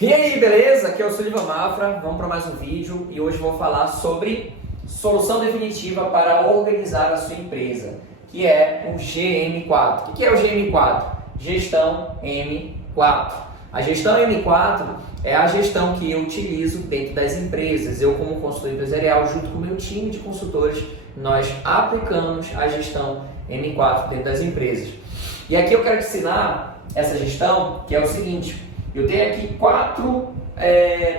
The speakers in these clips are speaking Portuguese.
E aí, beleza? Aqui é o Sullivan Mafra, vamos para mais um vídeo e hoje vou falar sobre solução definitiva para organizar a sua empresa, que é o GM4. O que é o GM4? Gestão M4. A gestão M4 é a gestão que eu utilizo dentro das empresas. Eu, como consultor empresarial, junto com o meu time de consultores, nós aplicamos a gestão M4 dentro das empresas. E aqui eu quero te ensinar essa gestão, que é o seguinte: eu tenho aqui quatro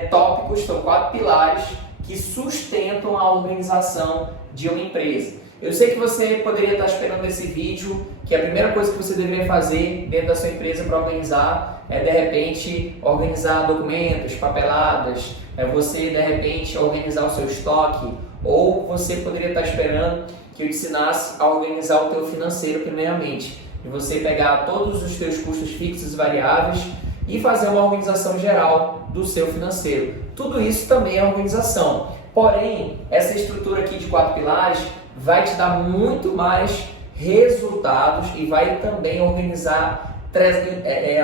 tópicos, são quatro pilares que sustentam a organização de uma empresa. Eu sei que você poderia estar esperando esse vídeo, que a primeira coisa que você deveria fazer dentro da sua empresa para organizar é, de repente, organizar documentos, papeladas, você, de repente, organizar o seu estoque, ou você poderia estar esperando que eu te ensinasse a organizar o teu financeiro primeiramente, e você pegar todos os teus custos fixos e variáveis e fazer uma organização geral do seu financeiro. Tudo isso também é organização. Porém, essa estrutura aqui de quatro pilares vai te dar muito mais resultados e vai também organizar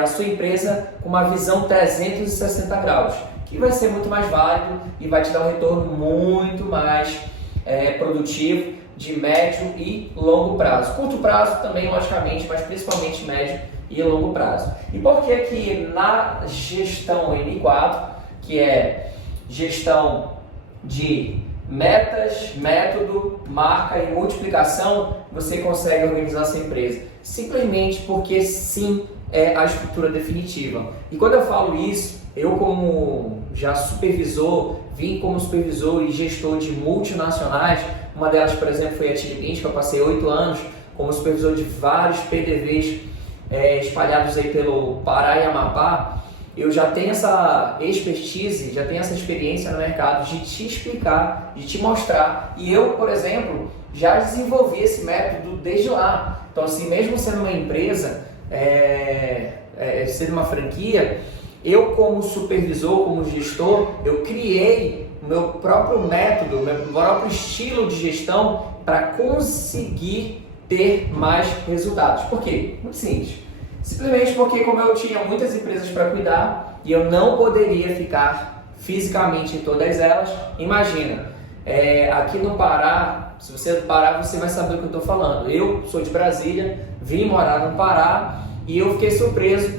a sua empresa com uma visão 360 graus, que vai ser muito mais válido e vai te dar um retorno muito mais produtivo de médio e longo prazo. Curto prazo também, logicamente, mas principalmente médio e longo prazo. E por que que na gestão M4, que é gestão de metas, método, marca e multiplicação, você consegue organizar sua empresa? Simplesmente porque sim, é a estrutura definitiva. E quando eu falo isso, eu como já supervisor, vim como supervisor e gestor de multinacionais, uma delas, por exemplo, foi a Tilibint, que eu passei 8 anos como supervisor de vários PDVs espalhados aí pelo Pará e Amapá. Eu já tenho essa expertise, já tenho essa experiência no mercado de te explicar, de te mostrar. E eu, por exemplo, já desenvolvi esse método desde lá. Então, assim, mesmo sendo uma empresa, sendo uma franquia, eu como supervisor, como gestor, eu criei o meu próprio método, o meu próprio estilo de gestão para conseguir ter mais resultados. Por quê? Muito simples. Simplesmente porque, como eu tinha muitas empresas para cuidar e eu não poderia ficar fisicamente em todas elas, imagina, aqui no Pará, se você é do Pará, você vai saber o que eu estou falando. Eu sou de Brasília, vim morar no Pará e eu fiquei surpreso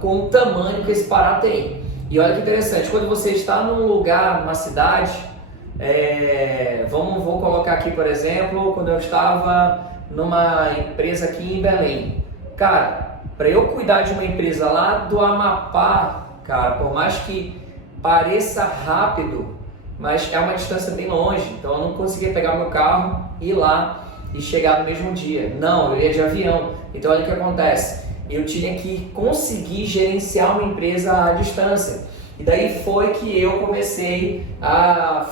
com o tamanho que esse Pará tem. E olha que interessante, quando você está num lugar, numa cidade, vou colocar aqui, por exemplo, quando eu estava numa empresa aqui em Belém. Cara, para eu cuidar de uma empresa lá do Amapá, cara, por mais que pareça rápido, mas é uma distância bem longe, então eu não conseguia pegar meu carro, ir lá e chegar no mesmo dia. Não, eu ia de avião. Então olha o que acontece, eu tinha que conseguir gerenciar uma empresa à distância. E daí foi que eu comecei a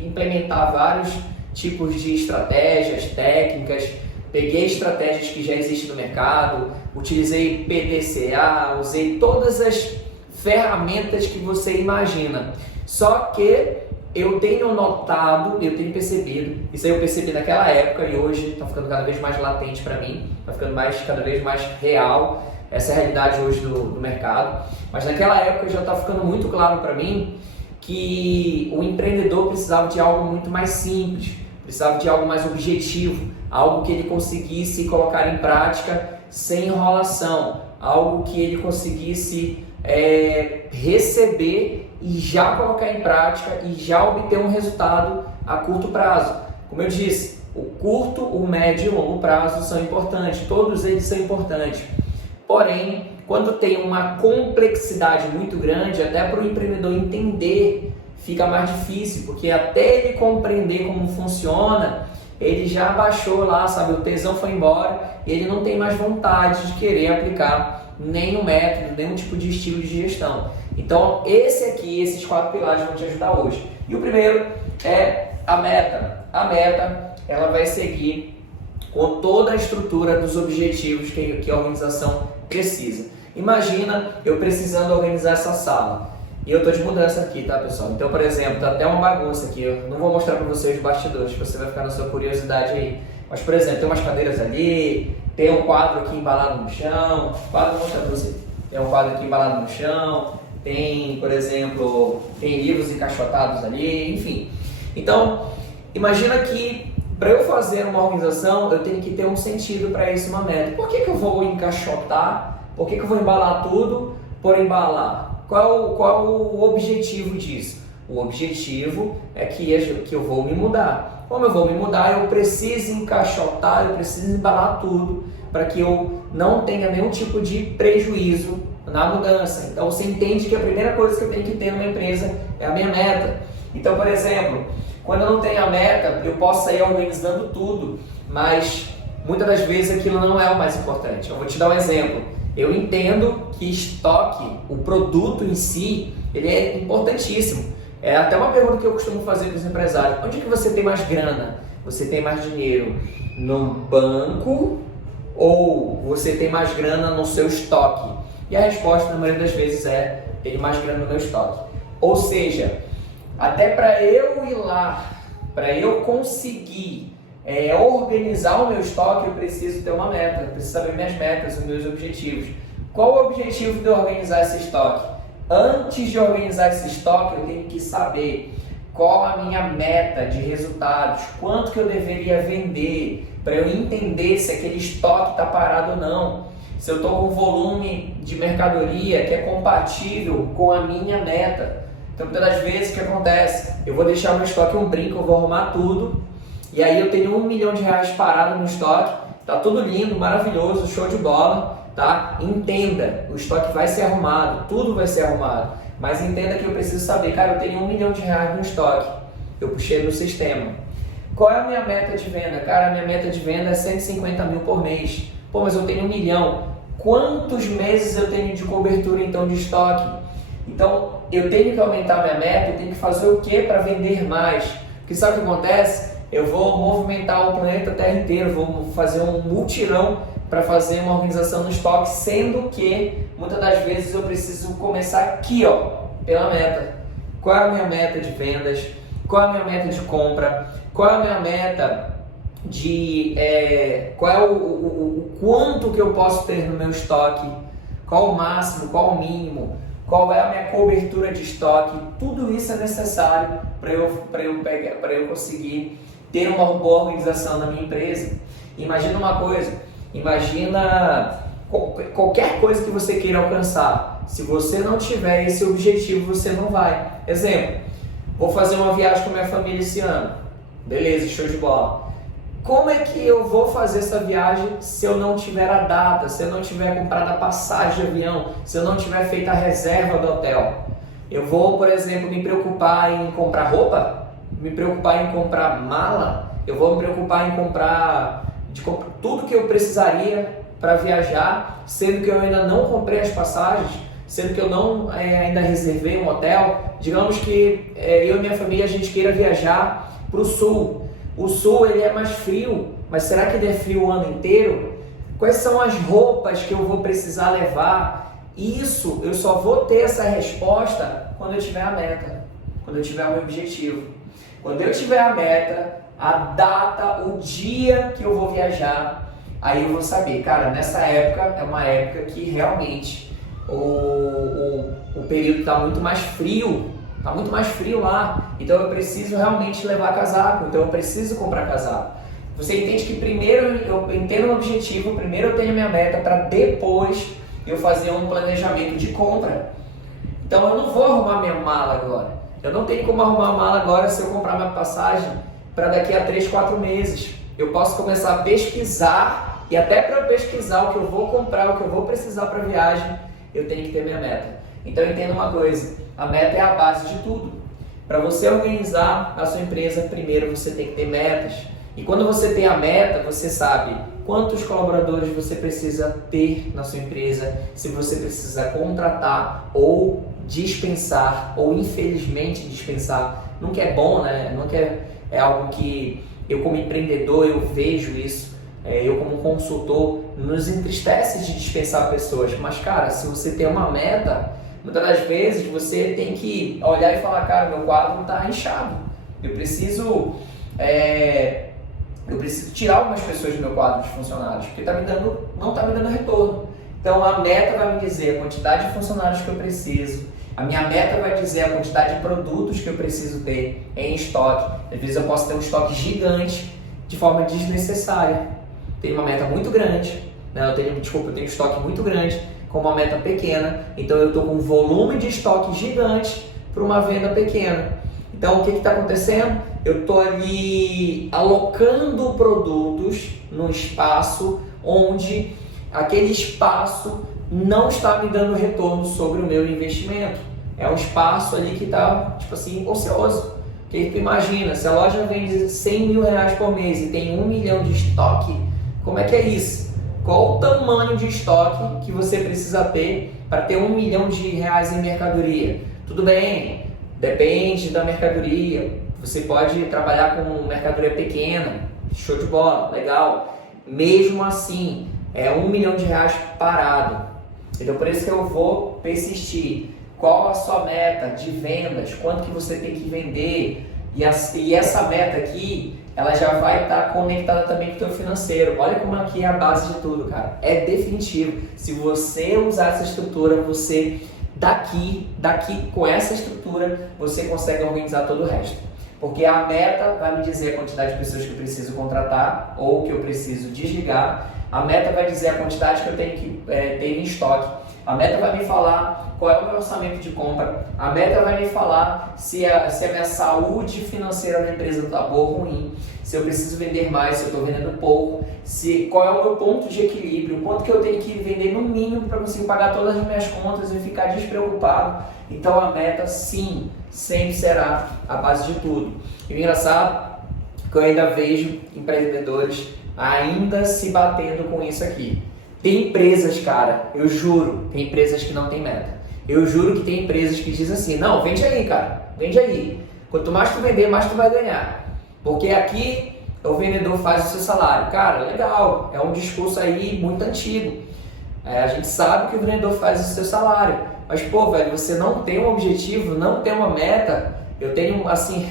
implementar vários tipos de estratégias, técnicas. Peguei estratégias que já existem no mercado, utilizei PDCA, usei todas as ferramentas que você imagina. Só que eu tenho notado, eu tenho percebido, isso aí eu percebi naquela época e hoje está ficando cada vez mais latente para mim, está ficando cada vez mais real, essa é a realidade hoje do mercado. Mas naquela época já está ficando muito claro para mim que o empreendedor precisava de algo muito mais simples, precisava de algo mais objetivo, algo que ele conseguisse colocar em prática sem enrolação, algo que ele conseguisse receber e já colocar em prática e já obter um resultado a curto prazo. Como eu disse, o curto, o médio e o longo prazo são importantes, todos eles são importantes. Porém, quando tem uma complexidade muito grande, até para o empreendedor entender, fica mais difícil, porque até ele compreender como funciona, ele já baixou lá, sabe, o tesão foi embora e ele não tem mais vontade de querer aplicar nenhum método, nenhum tipo de estilo de gestão. Então, esses quatro pilares vão te ajudar hoje. E o primeiro é a meta. A meta, ela vai seguir com toda a estrutura dos objetivos que a organização precisa. Imagina eu precisando organizar essa sala. E eu estou de mudança aqui, tá, pessoal? Então, por exemplo, tá até uma bagunça aqui. Eu não vou mostrar para vocês os bastidores, você vai ficar na sua curiosidade aí. Mas, por exemplo, tem umas cadeiras ali, tem um quadro aqui embalado no chão. Vou mostrar para você. Tem um quadro aqui embalado no chão, tem, por exemplo, tem livros encaixotados ali, enfim. Então, imagina que para eu fazer uma organização, eu tenho que ter um sentido para isso, uma meta. Por que eu vou encaixotar? Por que eu vou embalar tudo por embalar? Qual o objetivo disso? O objetivo é que eu vou me mudar. Como eu vou me mudar, eu preciso encaixotar, eu preciso embalar tudo para que eu não tenha nenhum tipo de prejuízo na mudança. Então você entende que a primeira coisa que eu tenho que ter numa empresa é a minha meta. Então, por exemplo, quando eu não tenho a meta, eu posso sair organizando tudo, mas muitas das vezes aquilo não é o mais importante. Eu vou te dar um exemplo. Eu entendo que estoque, o produto em si, ele é importantíssimo. É até uma pergunta que eu costumo fazer para os empresários. Onde que você tem mais grana? Você tem mais dinheiro no banco ou você tem mais grana no seu estoque? E a resposta, na maioria das vezes, é: tenho mais grana no meu estoque. Ou seja, até para eu ir lá, para eu conseguir organizar o meu estoque, eu preciso ter uma meta, eu preciso saber minhas metas, os meus objetivos. Qual o objetivo de eu organizar esse estoque? Antes de organizar esse estoque, eu tenho que saber qual a minha meta de resultados, quanto que eu deveria vender, para eu entender se aquele estoque está parado ou não, se eu estou com volume de mercadoria que é compatível com a minha meta. Então, muitas das vezes, o que acontece? Eu vou deixar o meu estoque um brinco, eu vou arrumar tudo, e aí eu tenho R$1 milhão parado no estoque, tá tudo lindo, maravilhoso, show de bola, tá? Entenda, o estoque vai ser arrumado, tudo vai ser arrumado, mas entenda que eu preciso saber, cara, eu tenho R$1 milhão no estoque, eu puxei no sistema. Qual é a minha meta de venda? Cara, a minha meta de venda é 150 mil por mês. Pô, mas eu tenho 1 milhão. Quantos meses eu tenho de cobertura então de estoque? Então, eu tenho que aumentar minha meta, eu tenho que fazer o que para vender mais? Porque sabe o que acontece? Eu vou movimentar o planeta Terra inteiro, vou fazer um mutirão para fazer uma organização no estoque, sendo que muitas das vezes eu preciso começar aqui, ó, pela meta. Qual é a minha meta de vendas? Qual é a minha meta de compra? Qual é a minha meta de... qual é o quanto que eu posso ter no meu estoque? Qual o máximo? Qual o mínimo? Qual é a minha cobertura de estoque? Tudo isso é necessário para eu conseguir ter uma boa organização na minha empresa. Imagina uma coisa, imagina qualquer coisa que você queira alcançar. Se você não tiver esse objetivo, você não vai. Exemplo, vou fazer uma viagem com a minha família esse ano. Beleza, show de bola. Como é que eu vou fazer essa viagem se eu não tiver a data, se eu não tiver comprado a passagem de avião, se eu não tiver feito a reserva do hotel? Eu vou, por exemplo, me preocupar em comprar roupa? Me preocupar em comprar mala? Eu vou me preocupar em comprar tudo que eu precisaria para viajar, sendo que eu ainda não comprei as passagens, sendo que eu não ainda reservei um hotel. Digamos que eu e minha família a gente queira viajar para o sul. O sul ele é mais frio, mas será que ele é frio o ano inteiro? Quais são as roupas que eu vou precisar levar? Isso eu só vou ter essa resposta quando eu tiver a meta, quando eu tiver o meu objetivo. Quando eu tiver a meta, a data, o dia que eu vou viajar, aí eu vou saber, cara, nessa época é uma época que realmente o período está muito mais frio. Está muito mais frio lá, então eu preciso realmente levar casaco, então eu preciso comprar casaco. Você entende que primeiro eu entendo o objetivo, primeiro eu tenho a minha meta para depois eu fazer um planejamento de compra. Então eu não vou arrumar minha mala agora. Eu não tenho como arrumar a mala agora se eu comprar minha passagem para daqui a 3, 4 meses. Eu posso começar a pesquisar e até para eu pesquisar o que eu vou comprar, o que eu vou precisar para a viagem, eu tenho que ter minha meta. Então entenda uma coisa, a meta é a base de tudo. Para você organizar a sua empresa, primeiro você tem que ter metas. E quando você tem a meta, você sabe quantos colaboradores você precisa ter na sua empresa, se você precisa contratar ou dispensar, ou infelizmente dispensar. Nunca é bom, né? Nunca é algo que eu como empreendedor eu vejo isso. Eu como consultor nos entristece de dispensar pessoas. Mas cara, se você tem uma meta, muitas das vezes você tem que olhar e falar, cara, meu quadro está inchado. Eu preciso tirar algumas pessoas do meu quadro de funcionários, porque não está me dando retorno. Então a meta vai me dizer a quantidade de funcionários que eu preciso. A minha meta vai dizer a quantidade de produtos que eu preciso ter em estoque. Às vezes eu posso ter um estoque gigante de forma desnecessária. Tenho uma meta muito grande, né? eu tenho um estoque muito grande com uma meta pequena, então eu estou com um volume de estoque gigante para uma venda pequena. Então o que está acontecendo? Eu estou ali alocando produtos no espaço onde aquele espaço não está me dando retorno sobre o meu investimento. É um espaço ali que está, tipo assim, ocioso. Porque tu imagina, se a loja vende 100 mil reais por mês e tem 1 milhão de estoque, como é que é isso? Qual o tamanho de estoque que você precisa ter para ter 1 milhão de reais em mercadoria? Tudo bem, depende da mercadoria. Você pode trabalhar com mercadoria pequena, show de bola, legal. Mesmo assim, é 1 milhão de reais parado. Então por isso que eu vou persistir. Qual a sua meta de vendas? Quanto que você tem que vender? E essa meta aqui, ela já vai estar conectada também com o teu financeiro. Olha como aqui é a base de tudo, cara. É definitivo. Se você usar essa estrutura, você daqui com essa estrutura, você consegue organizar todo o resto. Porque a meta vai me dizer a quantidade de pessoas que eu preciso contratar ou que eu preciso desligar. A meta vai dizer a quantidade que eu tenho que ter em estoque. A meta vai me falar qual é o meu orçamento de compra. A meta vai me falar se a minha saúde financeira da empresa está boa ou ruim. Se eu preciso vender mais, se eu estou vendendo pouco. Qual é o meu ponto de equilíbrio. Quanto que eu tenho que vender no mínimo para conseguir pagar todas as minhas contas e ficar despreocupado. Então a meta sim, sempre será a base de tudo. E o engraçado é que eu ainda vejo empreendedores ainda se batendo com isso aqui. Tem empresas, cara, eu juro, tem empresas que não tem meta. Eu juro que tem empresas que dizem assim, não, vende aí, cara, vende aí. Quanto mais tu vender, mais tu vai ganhar. Porque aqui o vendedor faz o seu salário. Cara, legal, é um discurso aí muito antigo. A gente sabe que o vendedor faz o seu salário. Mas, pô, velho, você não tem um objetivo, não tem uma meta. Eu tenho, assim,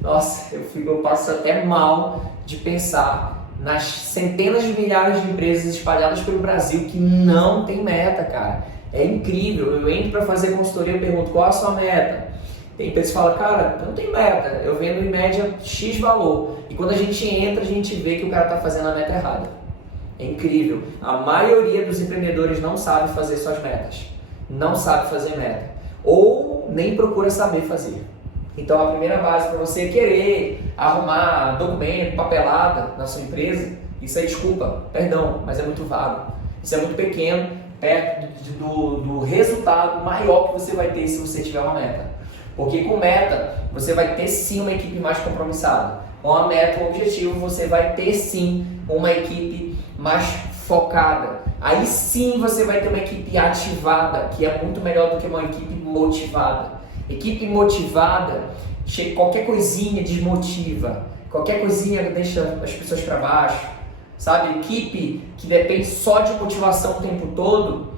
nossa, eu passo até mal de pensar nas centenas de milhares de empresas espalhadas pelo Brasil que não tem meta, cara. É incrível. Eu entro para fazer consultoria e pergunto qual a sua meta. Tem empresas que falam, cara, eu não tenho meta, eu vendo em média X valor. E quando a gente entra, a gente vê que o cara está fazendo a meta errada. É incrível. A maioria dos empreendedores não sabe fazer suas metas. Não sabe fazer meta. Ou nem procura saber fazer. Então a primeira base para você querer arrumar documento, papelada na sua empresa, isso é desculpa, perdão, mas é muito vago. Isso é muito pequeno, perto do resultado maior que você vai ter se você tiver uma meta. Porque com meta, você vai ter sim uma equipe mais compromissada. Com a meta, o objetivo, você vai ter sim uma equipe mais focada. Aí sim você vai ter uma equipe ativada, que é muito melhor do que uma equipe motivada. Equipe motivada, qualquer coisinha desmotiva, qualquer coisinha deixa as pessoas para baixo, sabe? Equipe que depende só de motivação o tempo todo,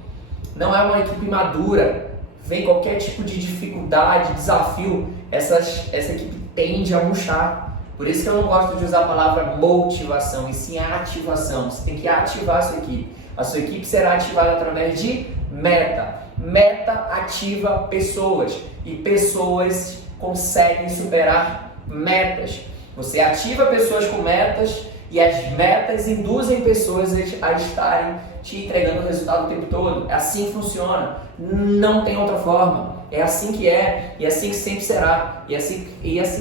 não é uma equipe madura. Vem qualquer tipo de dificuldade, desafio, essa equipe tende a murchar. Por isso que eu não gosto de usar a palavra motivação, e sim ativação. Você tem que ativar a sua equipe. A sua equipe será ativada através de meta. Meta ativa pessoas e pessoas conseguem superar metas. Você ativa pessoas com metas e as metas induzem pessoas a estarem te entregando o resultado o tempo todo. É assim que funciona. Não tem outra forma. É assim que é e é assim que sempre será. E é assim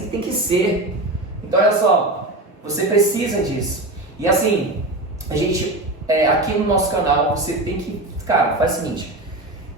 que tem que ser. Então olha só, você precisa disso. E assim, a gente, aqui no nosso canal, você tem que... Cara, faz o seguinte.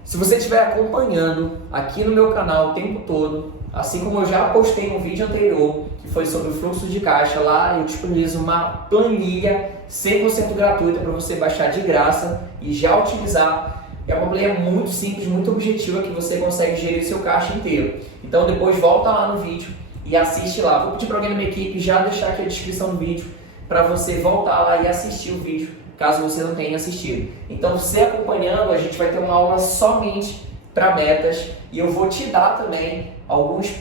Se você estiver acompanhando aqui no meu canal o tempo todo, assim como eu já postei no vídeo anterior, que foi sobre o fluxo de caixa, lá eu disponibilizo uma planilha 100% gratuita para você baixar de graça e já utilizar. É uma planilha muito simples, muito objetiva, que você consegue gerir o seu caixa inteiro. Então depois volta lá no vídeo e assiste lá. Vou pedir para alguém da minha equipe já deixar aqui a descrição do vídeo para você voltar lá e assistir o vídeo, caso você não tenha assistido. Então você acompanhando, a gente vai ter uma aula somente para metas e eu vou te dar também alguns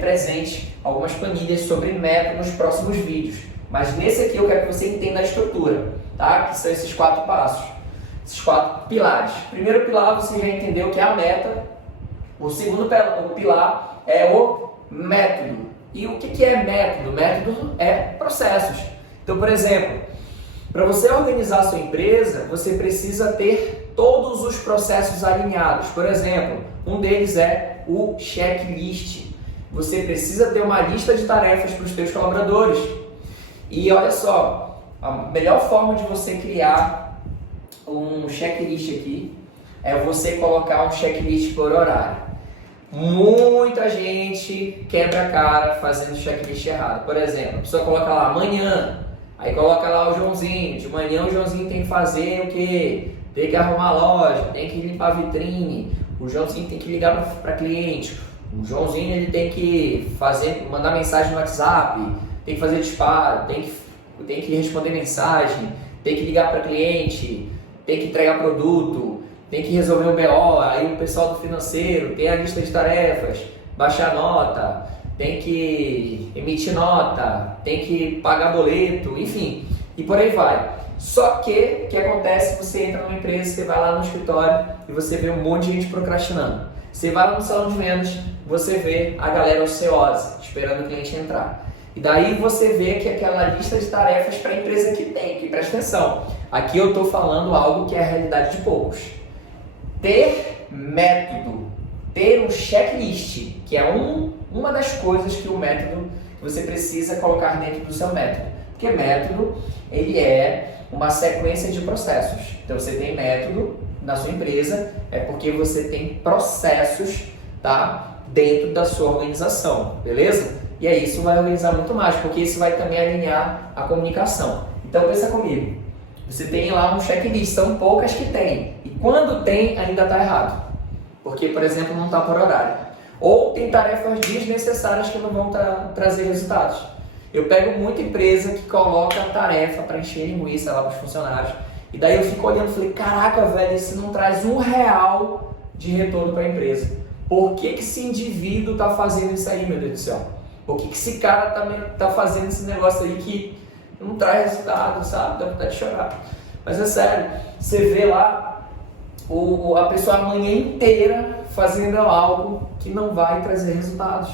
presentes, algumas planilhas sobre meta nos próximos vídeos. Mas nesse aqui eu quero que você entenda a estrutura, tá? Que são esses 4 passos, esses 4 pilares. Primeiro pilar, você já entendeu que é a meta. O segundo pilar é o método. E o que é método? Método é processos. Então, por exemplo, para você organizar a sua empresa, você precisa ter todos os processos alinhados. Por exemplo, um deles é o checklist. Você precisa ter uma lista de tarefas para os seus colaboradores. E olha só, a melhor forma de você criar um checklist aqui é você colocar um checklist por horário. Muita gente quebra a cara fazendo checklist errado. Por exemplo, a pessoa coloca lá amanhã, aí coloca lá o Joãozinho. De manhã o Joãozinho tem que fazer o quê? Tem que arrumar a loja, tem que limpar a vitrine, o Joãozinho tem que ligar para cliente, o Joãozinho ele tem que mandar mensagem no WhatsApp, tem que fazer disparo, tem que responder mensagem, tem que ligar para cliente, tem que entregar produto, tem que resolver um BO, aí o pessoal do financeiro tem a lista de tarefas, baixar nota, tem que emitir nota, tem que pagar boleto, enfim, e por aí vai. Só que, o que acontece? Você entra numa empresa, você vai lá no escritório e você vê um monte de gente procrastinando. Você vai lá no salão de vendas, você vê a galera ociosa, esperando o cliente entrar. E daí você vê que aquela lista de tarefas para a empresa que tem, que presta atenção. Aqui eu estou falando algo que é a realidade de poucos. Ter método, ter um checklist, que é uma das coisas que o método que você precisa colocar dentro do seu método. Porque método, ele é uma sequência de processos. Então você tem método na sua empresa, é porque você tem processos, tá, dentro da sua organização, beleza? E aí isso vai organizar muito mais, porque isso vai também alinhar a comunicação. Então pensa comigo, você tem lá um checklist, são poucas que tem, e quando tem ainda está errado, porque por exemplo não está por horário, ou tem tarefas desnecessárias que não vão trazer resultados. Eu pego muita empresa que coloca tarefa para encher linguiça lá para os funcionários. E daí eu fico olhando e falei, caraca, velho, isso não traz R$1 de retorno para a empresa. Por que esse indivíduo está fazendo isso aí, meu Deus do céu? Por que esse cara tá fazendo esse negócio aí que não traz resultado, sabe? Dá vontade de chorar. Mas é sério, você vê lá a pessoa a manhã inteira fazendo algo que não vai trazer resultados.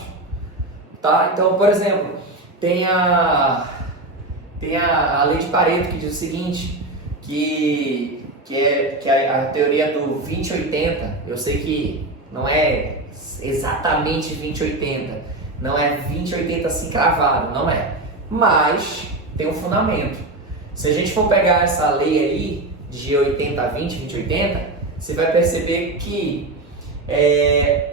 Tá? Então, por exemplo, tem a lei de Pareto que diz o seguinte, que é a teoria do 20-80. Eu sei que não é exatamente 20-80, não é 20-80 assim cravado, não é. Mas tem um fundamento. Se a gente for pegar essa lei aí, de 80-20, 20-80, você vai perceber que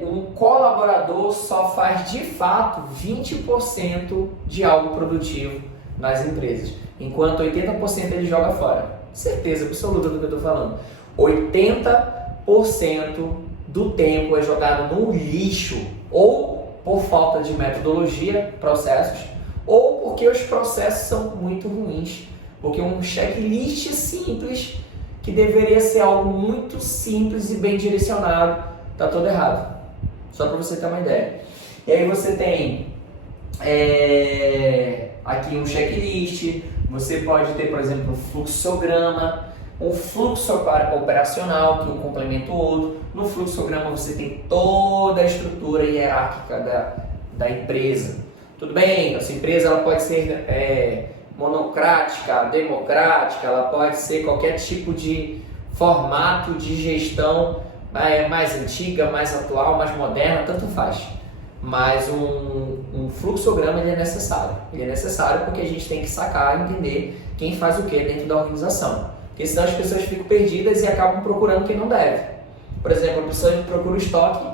um colaborador só faz de fato 20% de algo produtivo nas empresas, enquanto 80% ele joga fora. Certeza absoluta do que eu estou falando. 80% do tempo é jogado no lixo, ou por falta de metodologia, processos, ou porque os processos são muito ruins, porque um checklist simples, que deveria ser algo muito simples e bem direcionado, tá todo errado. Só para você ter uma ideia. E aí você tem aqui um checklist, você pode ter, por exemplo, um fluxograma, um fluxo operacional que um complementa o outro. No fluxograma você tem toda a estrutura hierárquica da empresa. Tudo bem, essa empresa ela pode ser monocrática, democrática, ela pode ser qualquer tipo de formato de gestão, mais antiga, mais atual, mais moderna, tanto faz. Mas um fluxograma ele é necessário. Ele é necessário porque a gente tem que sacar e entender quem faz o que dentro da organização. Porque senão as pessoas ficam perdidas e acabam procurando quem não deve. Por exemplo, a pessoa procura o estoque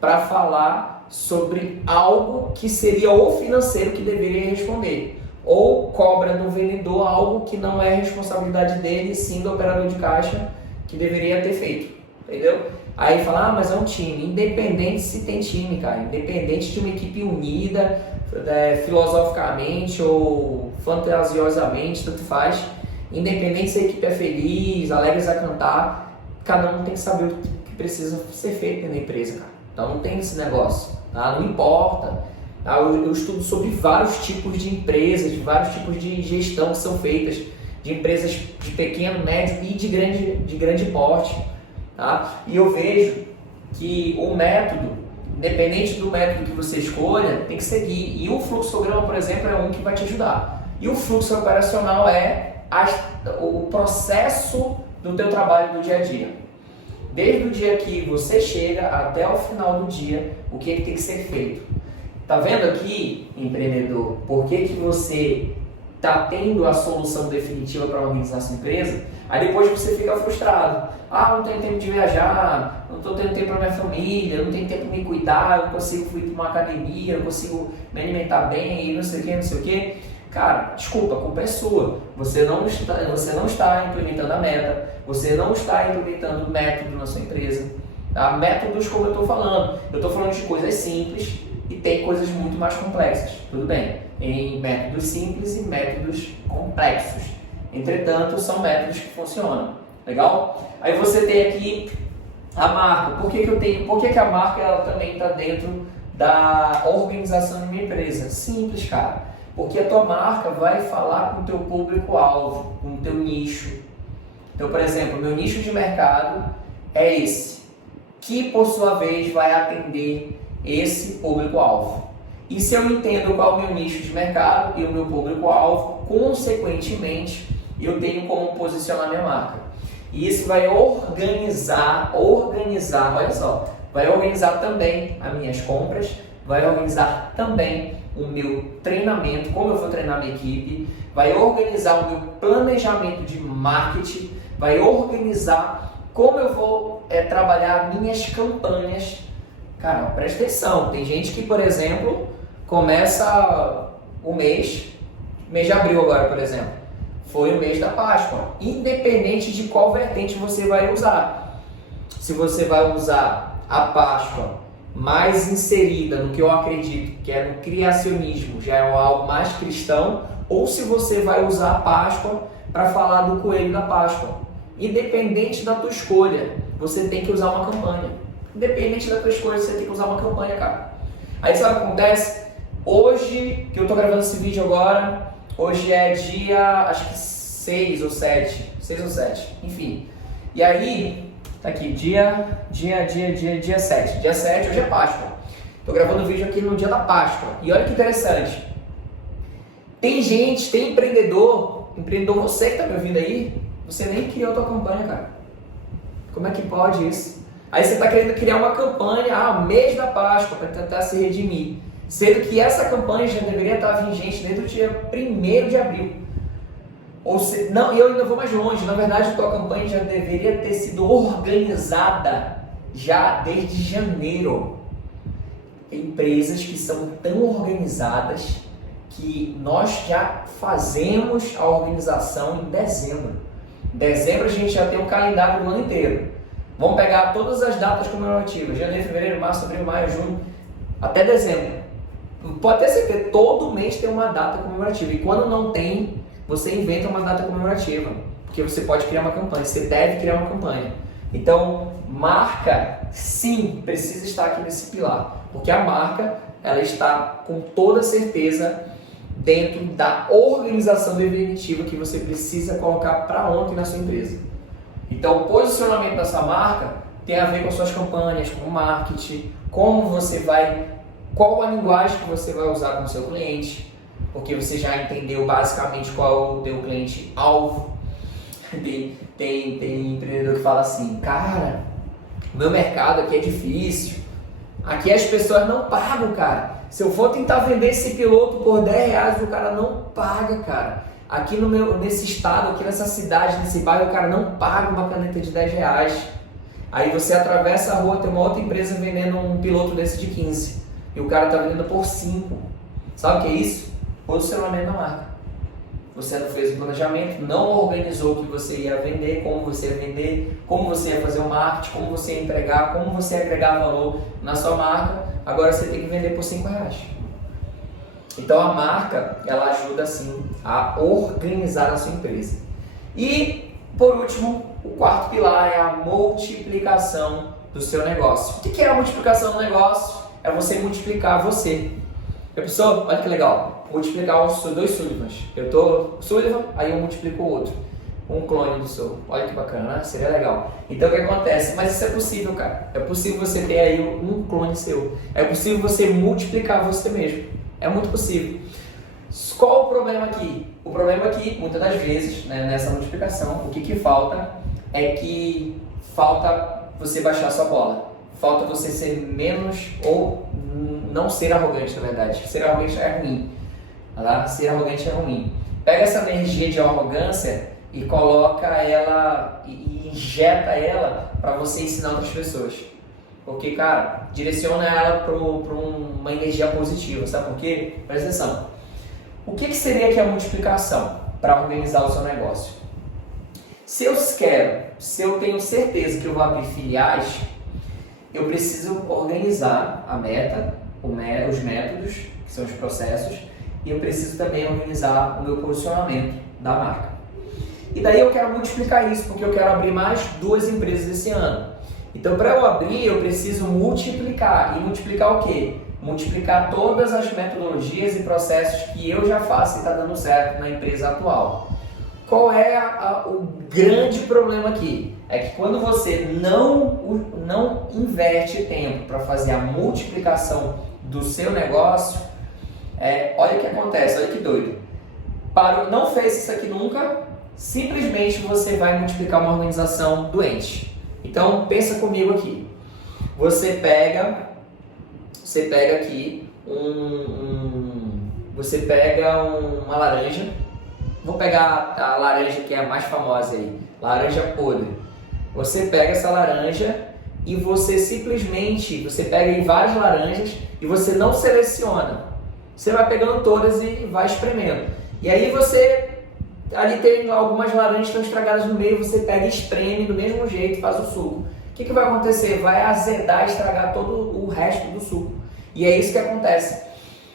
para falar sobre algo que seria o financeiro que deveria responder. Ou cobra do vendedor algo que não é responsabilidade dele, sim do operador de caixa que deveria ter feito. Entendeu? Aí fala, mas é um time, independente se tem time, cara, independente de uma equipe unida, filosoficamente ou fantasiosamente, tanto faz, independente se a equipe é feliz, alegres a cantar, cada um tem que saber o que precisa ser feito na empresa, cara. Então não tem esse negócio, tá? Não importa. Tá? Eu estudo sobre vários tipos de empresas, de vários tipos de gestão que são feitas, de empresas de pequeno, médio e de grande porte. Tá? E eu vejo que o método, independente do método que você escolha, tem que seguir. E o fluxograma, por exemplo, é um que vai te ajudar. E o fluxo operacional é o processo do teu trabalho do dia a dia. Desde o dia que você chega até o final do dia, o que tem que ser feito. Tá vendo aqui, empreendedor, por que você está tendo a solução definitiva para organizar sua empresa? Aí depois você fica frustrado. Não tenho tempo de viajar, não estou tendo tempo para minha família, não tenho tempo para me cuidar, não consigo ir para uma academia, não consigo me alimentar bem, não sei o que, não sei o que. Cara, desculpa, a culpa é sua. Você não está implementando a meta, você não está implementando método na sua empresa. Tá? Métodos, como eu estou falando de coisas simples e tem coisas muito mais complexas. Tudo bem, em métodos simples e métodos complexos. Entretanto, são métodos que funcionam. Legal? Aí você tem aqui a marca. Por que a marca ela também está dentro da organização de uma empresa? Simples, cara. Porque a tua marca vai falar com o teu público-alvo, com o teu nicho. Então, por exemplo, o meu nicho de mercado é esse, que por sua vez vai atender esse público-alvo. E se eu entendo qual é o meu nicho de mercado e o meu público-alvo, consequentemente, eu tenho como posicionar minha marca. E isso vai organizar, olha só, vai organizar também as minhas compras, vai organizar também o meu treinamento, como eu vou treinar minha equipe, vai organizar o meu planejamento de marketing, vai organizar como eu vou trabalhar minhas campanhas. Cara, presta atenção, tem gente que, por exemplo, começa o mês de abril agora, por exemplo, foi o mês da Páscoa, independente de qual vertente você vai usar. Se você vai usar a Páscoa mais inserida no que eu acredito, que é no criacionismo, já é algo mais cristão, ou se você vai usar a Páscoa para falar do coelho da Páscoa. Independente da tua escolha, você tem que usar uma campanha. Independente da tua escolha, você tem que usar uma campanha, cara. Aí sabe o que acontece? Hoje, que eu tô gravando esse vídeo agora, hoje é dia, acho que 6 ou 7, enfim. E aí, tá aqui, dia 7. Dia 7 hoje é Páscoa. Tô gravando o vídeo aqui no dia da Páscoa. E olha que interessante. Tem empreendedor você que tá me ouvindo aí, você nem criou a tua campanha, cara. Como é que pode isso? Aí você tá querendo criar uma campanha, mês da Páscoa, para tentar se redimir. Sendo que essa campanha já deveria estar vigente desde o dia 1º de abril. Não, e eu ainda vou mais longe. Na verdade, a tua campanha já deveria ter sido organizada já desde janeiro. Tem empresas que são tão organizadas que nós já fazemos a organização em dezembro. Em dezembro a gente já tem um calendário do ano inteiro. Vamos pegar todas as datas comemorativas, janeiro, fevereiro, março, abril, maio, junho, até dezembro. Pode ter certeza, todo mês tem uma data comemorativa. E quando não tem, você inventa uma data comemorativa. Porque você pode criar uma campanha, você deve criar uma campanha. Então, marca, sim, precisa estar aqui nesse pilar. Porque a marca, ela está com toda certeza dentro da organização definitiva que você precisa colocar para ontem na sua empresa. Então, o posicionamento da sua marca tem a ver com as suas campanhas, com o marketing, qual a linguagem que você vai usar com o seu cliente, porque você já entendeu basicamente qual é o teu cliente-alvo. Tem empreendedor que fala assim, cara, o meu mercado aqui é difícil, aqui as pessoas não pagam, cara. Se eu for tentar vender esse piloto por R$10, o cara não paga, cara. Aqui nesse estado, aqui nessa cidade, nesse bairro, o cara não paga uma caneta de R$10. Aí você atravessa a rua, tem uma outra empresa vendendo um piloto desse de 15. E o cara está vendendo por 5. Sabe o que é isso? Posicionamento da marca. Você não fez o planejamento, não organizou o que você ia vender, como você ia vender, como você ia fazer o marketing, como você ia entregar, como você ia agregar valor na sua marca. Agora você tem que vender por R$5. Então a marca, ela ajuda sim a organizar a sua empresa. E por último, o quarto pilar é a multiplicação do seu negócio. O que é a multiplicação do negócio? É você multiplicar você. A pessoa, olha que legal, multiplicar os dois Sullivans. Eu tô Sullivan, aí eu multiplico o outro. um clone do seu. Olha que bacana, né? Seria legal. Então o que acontece? Mas isso é possível, cara. É possível você ter aí um clone seu. É possível você multiplicar você mesmo. É muito possível. Qual o problema aqui? O problema aqui, muitas das vezes, né, nessa multiplicação, o que falta é que falta você baixar sua bola. Falta você ser menos ou não ser arrogante, na verdade. Ser arrogante é ruim. Tá? Ser arrogante é ruim. Pega essa energia de arrogância e coloca ela e injeta ela para você ensinar outras pessoas. Porque, cara, direciona ela para uma energia positiva, sabe por quê? Presta atenção. O que seria aqui a multiplicação para organizar o seu negócio? Se eu tenho certeza que eu vou abrir filiais, eu preciso organizar a meta, os métodos, que são os processos, e eu preciso também organizar o meu posicionamento da marca. E daí eu quero multiplicar isso, porque eu quero abrir mais 2 empresas esse ano. Então, para eu abrir, eu preciso multiplicar. E multiplicar o quê? Multiplicar todas as metodologias e processos que eu já faço e está dando certo na empresa atual. Qual é o grande problema aqui? É que quando você não investe tempo para fazer a multiplicação do seu negócio, olha o que acontece, olha que doido. Não fez isso aqui nunca, simplesmente você vai multiplicar uma organização doente. Então, pensa comigo aqui. Você pega aqui você pega uma laranja. Vou pegar a laranja que é a mais famosa aí, laranja podre. Você pega essa laranja e você simplesmente, você pega aí várias laranjas e você não seleciona. Você vai pegando todas e vai espremendo. E aí ali tem algumas laranjas que estão estragadas no meio, você pega e espreme do mesmo jeito, faz o suco. O que vai acontecer? Vai azedar e estragar todo o resto do suco. E é isso que acontece.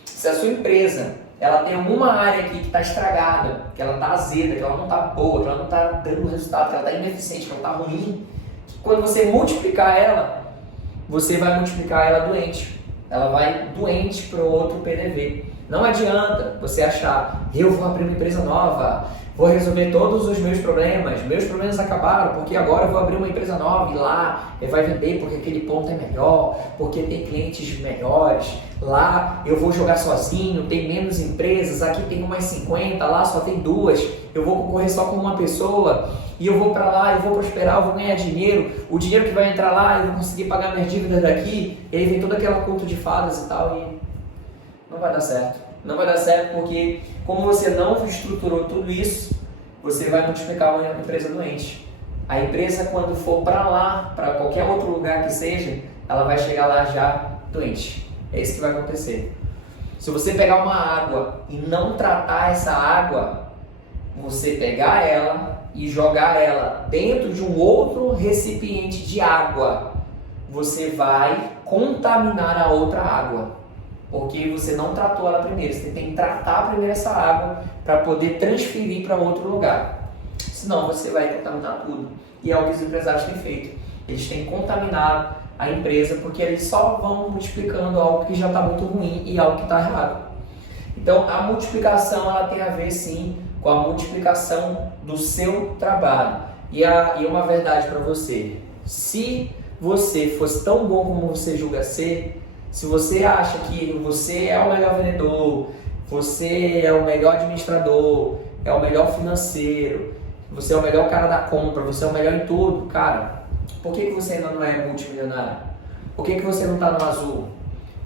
Se a sua empresa ela tem alguma área aqui que está estragada, que ela está azeda, que ela não está boa, que ela não está dando resultado, que ela está ineficiente, que ela está ruim, quando você multiplicar ela, você vai multiplicar ela doente. Ela vai doente para o outro PDV. Não adianta você achar, eu vou abrir uma empresa nova, vou resolver todos os meus problemas acabaram, porque agora eu vou abrir uma empresa nova e lá vai vender porque aquele ponto é melhor, porque tem clientes melhores, lá eu vou jogar sozinho, tem menos empresas, aqui tem umas 50, lá só tem 2, eu vou concorrer só com uma pessoa e eu vou para lá, eu vou prosperar, eu vou ganhar dinheiro, o dinheiro que vai entrar lá eu vou conseguir pagar minhas dívidas daqui, e aí vem toda aquela conto de fadas e tal, e não vai dar certo. Não vai dar certo porque, como você não estruturou tudo isso, você vai multiplicar uma empresa doente. A empresa, quando for para lá, para qualquer outro lugar que seja, ela vai chegar lá já doente. É isso que vai acontecer. Se você pegar uma água e não tratar essa água, você pegar ela e jogar ela dentro de um outro recipiente de água, você vai contaminar a outra água. Porque você não tratou ela primeiro, você tem que tratar primeiro essa água para poder transferir para outro lugar. Senão você vai contaminar tudo. E é o que os empresários têm feito. Eles têm contaminado a empresa porque eles só vão multiplicando algo que já está muito ruim e algo que está errado. Então a multiplicação ela tem a ver sim com a multiplicação do seu trabalho. E uma verdade para você, se você fosse tão bom como você julga ser, se você acha que você é o melhor vendedor, você é o melhor administrador, é o melhor financeiro, você é o melhor cara da compra, você é o melhor em tudo, cara, por que você ainda não é multimilionário? Por que você não está no azul?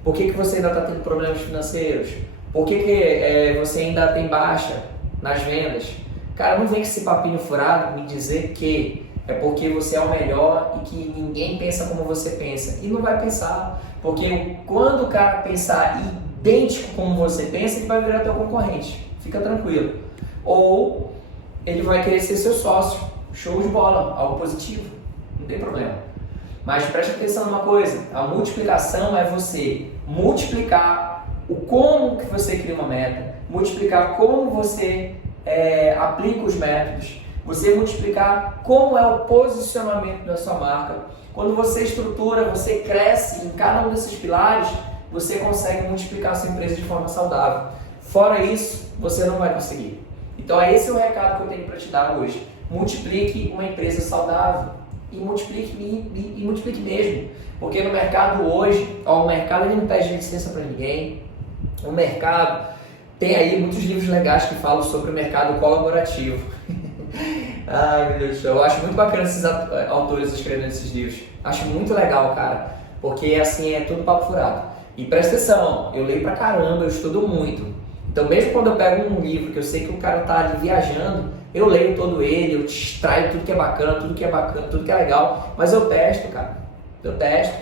Por que você ainda está tendo problemas financeiros? Por que você ainda tem baixa nas vendas? Cara, não vem com esse papinho furado me dizer que é porque você é o melhor e que ninguém pensa como você pensa. E não vai pensar, porque quando o cara pensar idêntico como você pensa, ele vai virar teu concorrente. Fica tranquilo. Ou ele vai querer ser seu sócio. Show de bola, algo positivo. Não tem problema. Mas preste atenção numa coisa, a multiplicação é você multiplicar o como que você cria uma meta, multiplicar como você aplica os métodos, você multiplicar como é o posicionamento da sua marca. Quando você estrutura, você cresce em cada um desses pilares, você consegue multiplicar a sua empresa de forma saudável. Fora isso, você não vai conseguir. Então esse é o recado que eu tenho para te dar hoje. multiplique uma empresa saudável. E multiplique mesmo. Porque no mercado hoje, o mercado ele não pede licença para ninguém. O mercado tem aí muitos livros legais que falam sobre o mercado colaborativo. Ai, meu Deus do céu, eu acho muito bacana esses autores escrevendo esses livros. Acho muito legal, cara, porque assim é tudo papo furado. E presta atenção, eu leio pra caramba, eu estudo muito. Então mesmo quando eu pego um livro que eu sei que o cara tá ali viajando, eu leio todo ele, eu extraio tudo que é bacana, tudo que é legal, mas eu testo, cara. Eu testo.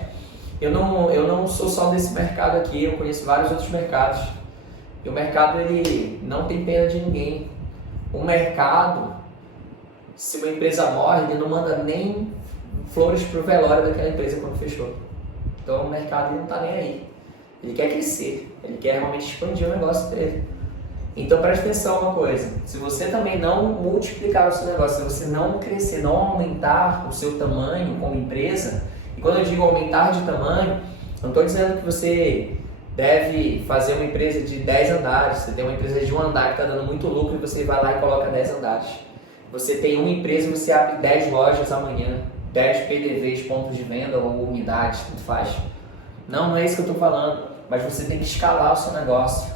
Eu não sou só desse mercado aqui, eu conheço vários outros mercados. E o mercado, ele não tem pena de ninguém. O mercado, se uma empresa morre, ele não manda nem flores pro velório daquela empresa quando fechou. Então o mercado ele não tá nem aí. Ele quer crescer, ele quer realmente expandir o negócio dele. Então preste atenção uma coisa, se você também não multiplicar o seu negócio, se você não crescer, não aumentar o seu tamanho como empresa, e quando eu digo aumentar de tamanho, não estou dizendo que você deve fazer uma empresa de 10 andares, você tem uma empresa de 1 andar que está dando muito lucro e você vai lá e coloca 10 andares. Você tem uma empresa e você abre 10 lojas amanhã, 10 PDVs, pontos de venda ou unidades, tudo faz. Não é isso que eu estou falando, mas você tem que escalar o seu negócio.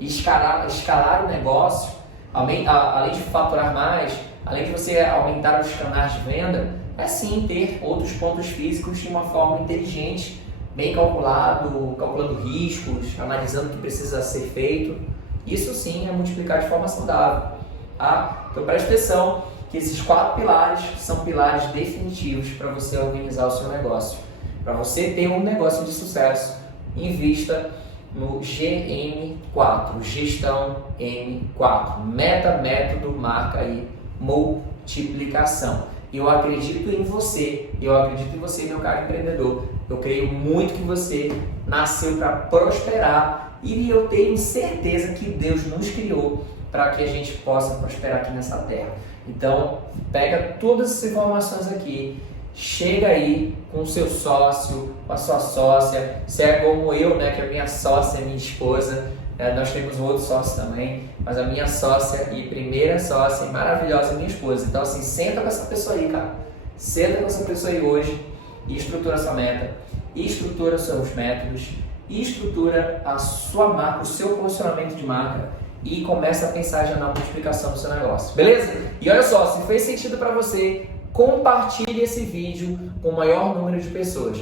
E escalar o negócio, além de faturar mais, além de você aumentar os canais de venda, é sim ter outros pontos físicos de uma forma inteligente, bem calculando riscos, analisando o que precisa ser feito. Isso sim é multiplicar de forma saudável. Tá? Então preste atenção que esses 4 pilares são pilares definitivos para você organizar o seu negócio. Para você ter um negócio de sucesso, invista no GM4, Gestão M4, método, marca e multiplicação. Eu acredito em você, meu caro empreendedor. Eu creio muito que você nasceu para prosperar e eu tenho certeza que Deus nos criou para que a gente possa prosperar aqui nessa terra. Então, pega todas essas informações aqui, chega aí com o seu sócio, com a sua sócia, se é como eu, né, que a minha sócia é minha esposa, nós temos um outro sócio também, mas a minha sócia e primeira sócia e maravilhosa é minha esposa. Então assim, senta com essa pessoa aí, cara, senta com essa pessoa aí hoje e estrutura a sua meta, e estrutura os seus métodos, e estrutura a sua marca, o seu posicionamento de marca, e começa a pensar já na multiplicação do seu negócio, beleza? E olha só, se fez sentido para você, compartilhe esse vídeo com o maior número de pessoas.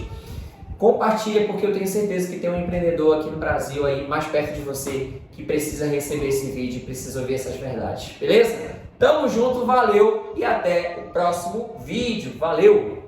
Compartilha porque eu tenho certeza que tem um empreendedor aqui no Brasil, aí mais perto de você, que precisa receber esse vídeo, precisa ouvir essas verdades, beleza? Tamo junto, valeu e até o próximo vídeo. Valeu!